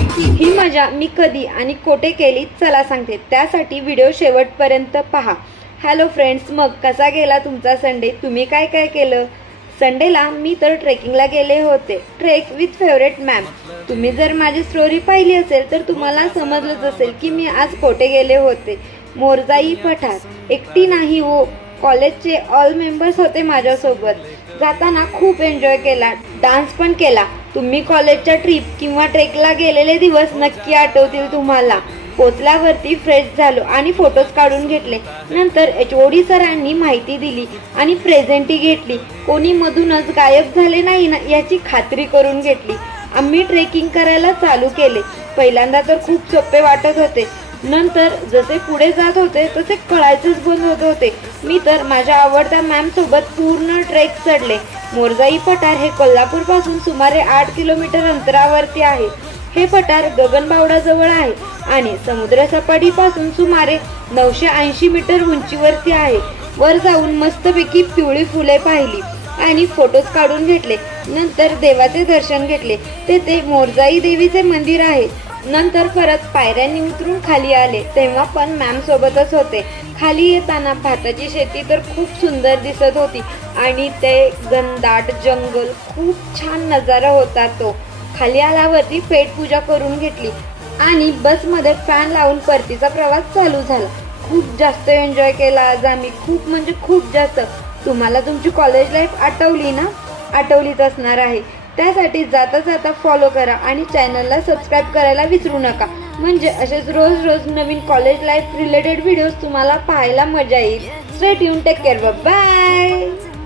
ही मजा मी कधी आणि कोठे केली चला सांगते, त्यासाठी व्हिडिओ शेवटपर्यंत पहा। हॅलो फ्रेंड्स, मग कसा गेला तुमचा संडे? तुम्ही काय काय केलं संडेला? मी तर ट्रेकिंगला गेले होते, ट्रेक विथ फेवरेट मॅम। तुम्ही जर माझी स्टोरी पाहिली असेल तर तुम्हाला समजलंच असेल की मी आज कोठे गेले होते। मोरजाई पठार, एकटी नाही हो, कॉलेजचे ऑल मेंबर्स होते माझ्यासोबत। जाताना खूप एन्जॉय केला, डान्स पण केला। तुम्ही कॉलेजच्या ट्रिप किंवा ट्रेकला गेलेले दिवस नक्की आठवतील तुम्हाला। पोचल्यावरती फ्रेश झालो आणि फोटोज काढून घेतले। नंतर HOD सरांनी माहिती दिली आणि प्रेझेंटी घेतली। कोणी मधूनच गायब झाले नाही ना याची खात्री करून घेतली। आम्ही ट्रेकिंग करायला चालू केले। पहिल्यांदा तर खूप सोपे वाटत होते, नंतर जसे पुढे जात होते तसे कळायचेच बंद होत होते। मी तर माझ्या आवडत्या मॅम सोबत पूर्ण ट्रेक चढले। मोरजाई पठार हे कोल्हापूर पासून सुमारे 8 किलोमीटर अंतरावरती आहे। हे पठार गगनबावडाजवळ आहे आणि समुद्र सपाटीपासून सुमारे 980 मीटर उंचीवरती आहे। वर जाऊन मस्तपैकी पिवळी फुले पाहिली आणि फोटोज काढून घेतले। नंतर देवाचे दर्शन घेतले। तेथे मोरजाई देवीचे मंदिर आहे। नंतर परत पायऱ्यांनी उतरून खाली आले, तेव्हा पण मॅम सोबतच होते। खाली येताना भाताची शेती तर खूप सुंदर दिसत होती आणि ते घनदाट जंगल, खूप छान नजारा होता तो। खाली आल्यावरती पेट पूजा करून घेतली आणि बसमध्ये फॅन लावून परतीचा प्रवास चालू झाला। खूप जास्त एन्जॉय केला आज आम्ही, खूप म्हणजे खूप जास्त। तुम्हाला तुमची कॉलेज लाईफ आठवली ना? आठवलीच असणार आहे। त्यासाठी जाता जाता फॉलो करा आणि चॅनलला सबस्क्राईब करायला विसरू नका, म्हणजे असेच रोज रोज नवीन कॉलेज लाईफ रिलेटेड व्हिडिओज तुम्हाला पाहायला मजा येईल। Stay tune, take care, bye.